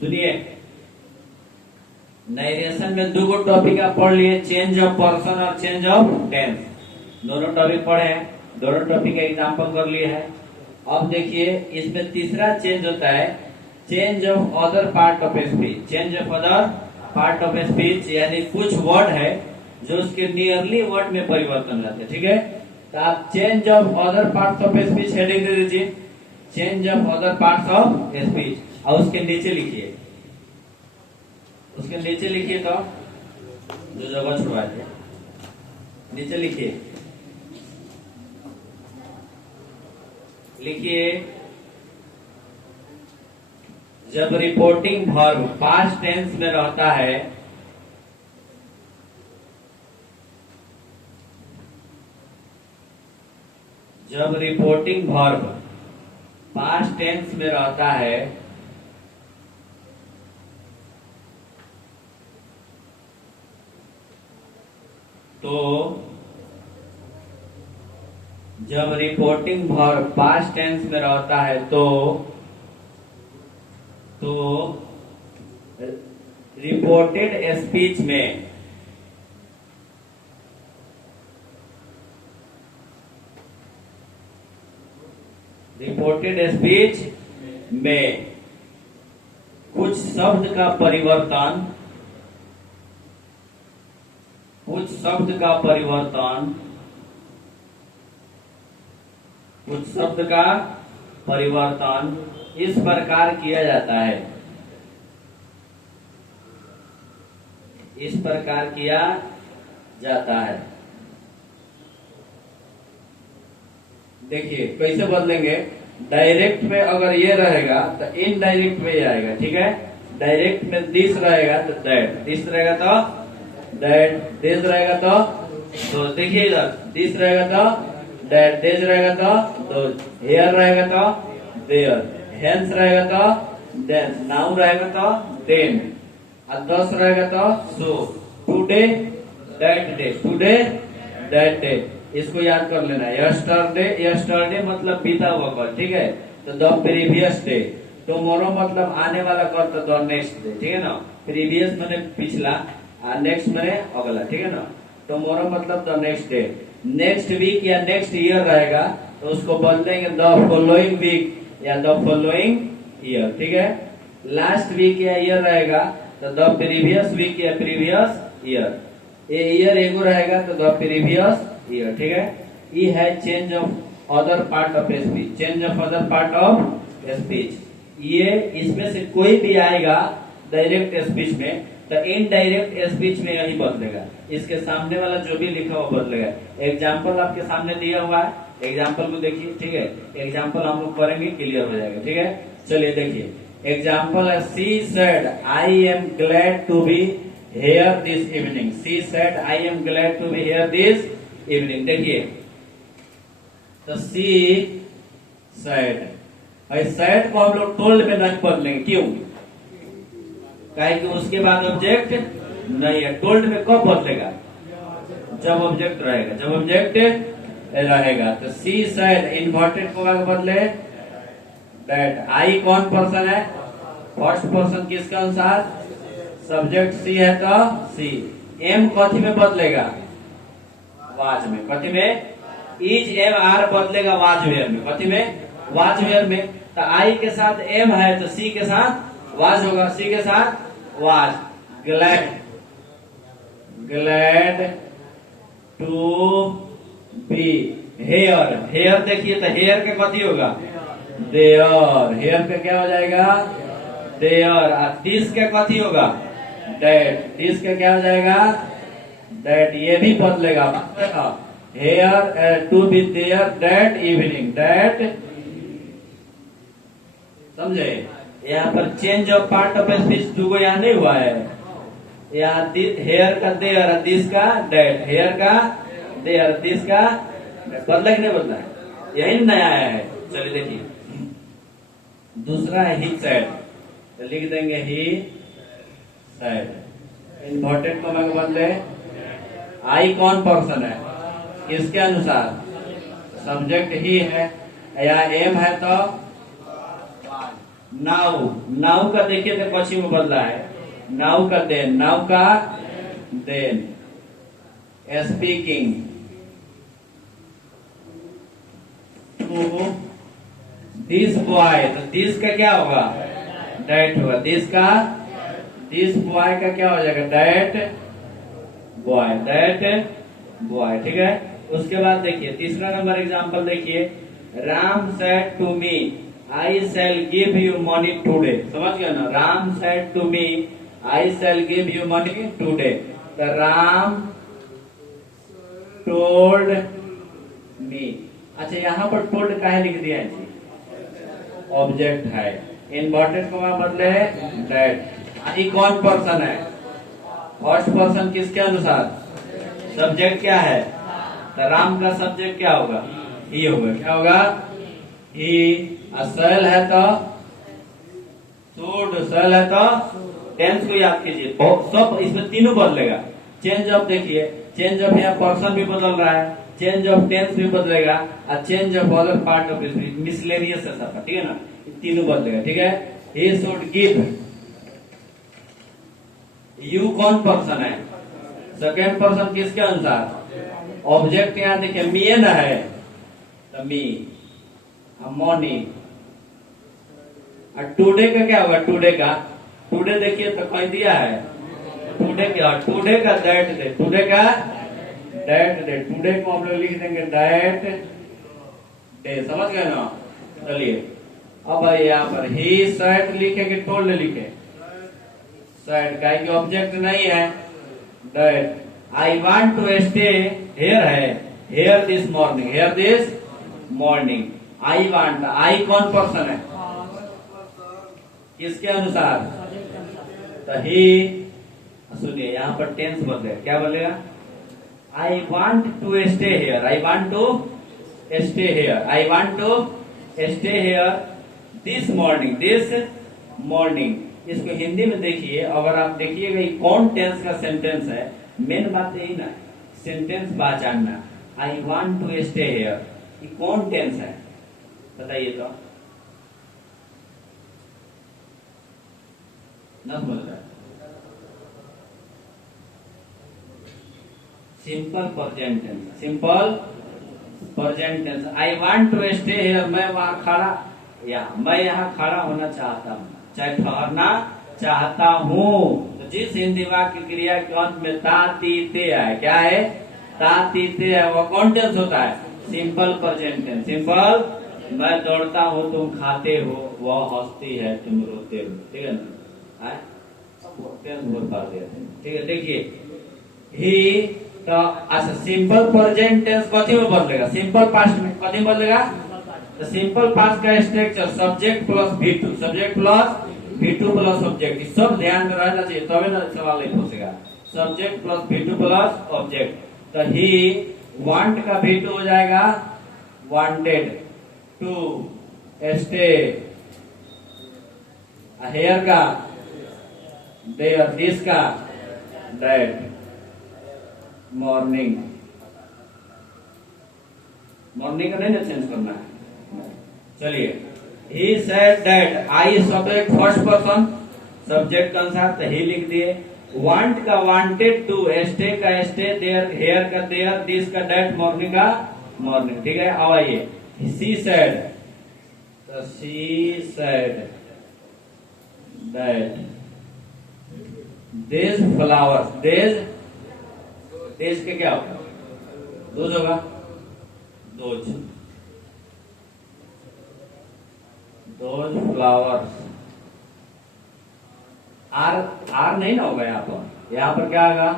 सुनिए, नरेशन में दो टॉपिक आप पढ़ लिए, चेंज ऑफ पर्सन और चेंज ऑफ टेंस। दोनों टॉपिक पढ़े हैं, दोनों टॉपिक का एग्जाम्पल कर लिए है। अब देखिए, इसमें तीसरा चेंज होता है change of other part of speech. Change of other part of speech यानी कुछ वर्ड है जो उसके नियरली वर्ड में परिवर्तन रहते हैं। ठीक है, तो आप change of other parts of speech heading दे दीजिए, change of other parts of speech, और उसके नीचे लिखिए, उसके नीचे लिखिए, तो जो जगह छुड़वा दिए नीचे लिखिए, लिखिए जब रिपोर्टिंग वर्ब पास्ट टेंस में रहता है जब रिपोर्टिंग वर्ब पास्ट टेंस में रहता है तो जब रिपोर्टिंग वर्ब पास्ट टेंस में रहता है तो रिपोर्टेड स्पीच में कुछ शब्द का परिवर्तन इस प्रकार किया जाता है, इस प्रकार किया जाता है। देखिए कैसे बदलेंगे, डायरेक्ट में अगर ये रहेगा तो इनडायरेक्ट में ये आएगा। ठीक है, डायरेक्ट में दिस रहेगा तो दैट, दिस रहेगा तो दैट, दिस रहेगा तो देखिए इधर दिस रहेगा तो दैट, दिस रहेगा तो हेयर रहेगा तो देयर, हेंस रहेगा तो देंस, नाउ रहेगा तो देन, और दस रहेगा तो so, today that day, today that day. इसको याद कर लेना, यस्टरडे, यस्टरडे मतलब बीता हुआ कल। ठीक है, तो द प्रीवियस डे, टुमारो मतलब आने वाला कल, तो द नेक्स्ट डे। ठीक है ना, प्रीवियस माने पिछला, नेक्स्ट माने अगला। ठीक है ना, टुमारो मतलब the next day. Next week या नेक्स्ट ईयर रहेगा तो उसको बदलेंगे द फॉलोइंग वीक या द फॉलोइंग ईयर। ठीक है, लास्ट वीक या ईयर रहेगा तो द प्रीवियस वीक या प्रीवियस ईयर, ये ईयर एगो रहेगा तो द प्रीवियस ईयर। ठीक है, ये है change of other part of speech, change of other part of speech. ये इसमें से कोई भी आएगा डायरेक्ट स्पीच में तो इनडायरेक्ट स्पीच में यही बदलेगा, इसके सामने वाला जो भी लिखा हुआ बदलेगा। एग्जाम्पल आपके सामने दिया हुआ है, एग्जाम्पल को देखिए। ठीक है, एग्जाम्पल हम लोग करेंगे, क्लियर हो जाएगा। ठीक है, चलिए देखिए एग्जाम्पल है, she said I am glad to be here this evening, she said I am glad to be here this evening. देखिए तो सी सेड, सेड को हम लोग टोल्ड में नहीं बदलेंगे, क्यों? काहे कि उसके बाद ऑब्जेक्ट नहीं है। टोल्ड में कब बदलेगा? जब ऑब्जेक्ट रहेगा, जब ऑब्जेक्ट रहेगा। तो सी सेड इन्वर्टेड को बदले दैट। आई कौन पर्सन है? फर्स्ट पर्सन, किसके अनुसार? सब्जेक्ट सी है तो सी। एम कथी में बदलेगा? वाज में। कथी में? इज एम आर बदलेगा वाज वेयर में। कथी में? वाज वेयर में। तो आई के साथ एम है तो सी के साथ वाज होगा, सी के साथ was. Glad, glad to be here, here देखिए तो हेयर के कथी होगा? देयर, हेयर पे क्या हो जाएगा? देयर। दिस के कथी होगा? दैट, दिस के क्या हो जाएगा? दैट। ये भी बदलेगा, here to be there that evening, that. समझे? यहाँ पर change of part of speech to यहाँ नहीं हुआ है। यहाँ हेयर का देयर, दिस का दैट, हेयर का देयर, दिस का बदला कि नहीं बदला है? यही नया आया है। चलिए देखिए दूसरा है ही सेड, तो लिख देंगे ही सेड। इन्वर्टेड कॉमा के बदले आई कौन पर्सन है? किसके अनुसार? सब्जेक्ट ही है, या एम है तो नाउ, नाउ का देखिए तो क्वेश्चन में बदला है, नाउ का देन, नाउ का then, speaking to this boy, तो दिस का क्या होगा, डैट होगा, दिस बॉय का क्या हो जाएगा, डैट बॉय, दैट बॉय, ठीक है। उसके बाद देखिए तीसरा नंबर एग्जांपल देखिए, Ram said to me I shall give you money today, समझ गए ना, Ram said to me I shall give you money today, तो राम टोल्ड मी, अच्छा यहाँ पर टोल्ड काहे लिख दिया है, ऑब्जेक्ट है, इन्वर्टेड कॉमा बदले है दैट, ये कौन पर्सन है, फर्स्ट पर्सन किसके अनुसार, सब्जेक्ट क्या है, तो राम का सब्जेक्ट क्या होगा, ही होगा, क्या होगा, ही, शैल है तो शुड, शैल है तो टेंस को याद कीजिए, सब इसमें तीनों बदलेगा, चेंज ऑफ देखिए, चेंज ऑफ यहाँ पर्सन भी बदल रहा है, चेंज ऑफ टेंस भी बदलेगा, और change of other part of miscellaneous है सब, ठीक है ना, तीनों बदलेगा, ठीक है। ही शुड गिव, यू कौन पर्सन है, सेकेंड पर्सन किसके अनुसार, ऑब्जेक्ट यहाँ देखिए मी ना है, तो मी, मनी, और टुडे का क्या होगा, टुडे का, टुडे देखिए तो कह दिया है, टुडे क्या, टुडे का दैट डे, टुडे का दैट डे, टुडे को हम लोग लिख देंगे दैट डे, समझ गए ना। चलिए अब यहाँ पर ही सेड लिखे कि टोल्ड लिखे, सेड का की ऑब्जेक्ट नहीं है, that, I want to stay here है, here this morning, here this morning, I want, I कौन पर्सन है, किसके अनुसार, तो ही, सुनिए यहाँ पर टेंस बदलेगा, क्या बोलेगा, I want to stay here, I want to stay here, I want to stay here this morning, इसको हिंदी में देखिए, अगर आप देखिएगा ये कौन टेंस का सेंटेंस है, मेन बात यही ना, सेंटेंस पहचानना, I want to stay here, ये कौन टेंस है बताइए तो, न समझ रहा है, simple present tense, simple present tense, I want to stay here, मैं वहां खड़ा, या मैं यहाँ खड़ा होना चाहता हूँ, चाहे ठहरना चाहता हूँ, तो जिस हिंदी वाक्य क्रिया के अंत में ता ती ते है, क्या है, ता ती ते है, वो कौन टेंस होता है, सिंपल प्रेजेंट टेंस, सिंपल, मैं दौड़ता हूँ तुम खाते हो, वह हंसती है तुम रोते हो, ठीक है ना, टेंस बहुत बार दिया, ठीक है। देखिए ही, तो अच्छा सिंपल प्रेजेंट टेंस कथी में बदलेगा, सिंपल पास्ट में कथी में बदलेगा, तो सिंपल पास्ट का structure subject plus V2, subject plus V2 plus object, सब ध्यान में रहना चाहिए, तभी ना सवाल नहीं पूछेगा, subject plus V2 plus object, तो ही वांट का V2 हो जाएगा वांटेड, टू स्टे, हेयर का देयर, दिस का दैट, मॉर्निंग, मॉर्निंग का नहीं ना चेंज करना है, चलिए, he said that, I subject first person, subject के अनुसार तो ही लिख दिए, वांट का वांटेड, टू स्टे का स्टे, देयर, हेयर का देयर, दिस का दैट, मॉर्निंग का मॉर्निंग, ठीक है। अब आइए सी सेड, तो she said that these flowers, these के क्या होगा, दोज होगा, दोज फ्लावर्स, आर नहीं ना होगा यहाँ पर क्या होगा,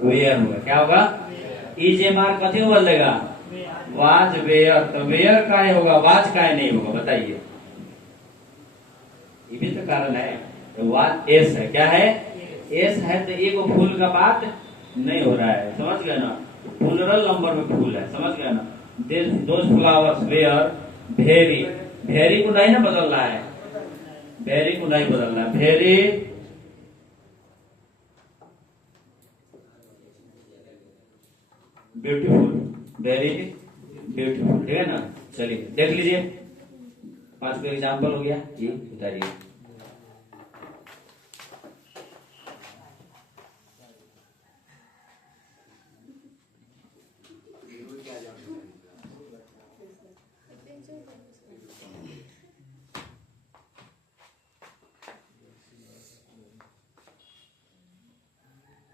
वेयर होगा, क्या होगा, EJMR कथी में बदलेगा, वाज वेयर, तो वेयर का होगा, वाज का नहीं होगा, बताइए, ये भी तो कारण है, तो वाज एस है, क्या है, एस है, तो एक फूल का बात नहीं हो रहा है, समझ गए ना, प्लूरल नंबर में फूल है, समझ गए ना, those flowers were very, very को नहीं ना बदलना है, वेरी को नहीं बदलना है, वेरी ब्यूटीफुल, वेरी ब्यूटीफुल, ठीक है ना। चलिए देख लीजिए 5 को एग्जाम्पल हो गया, ये उतारिए।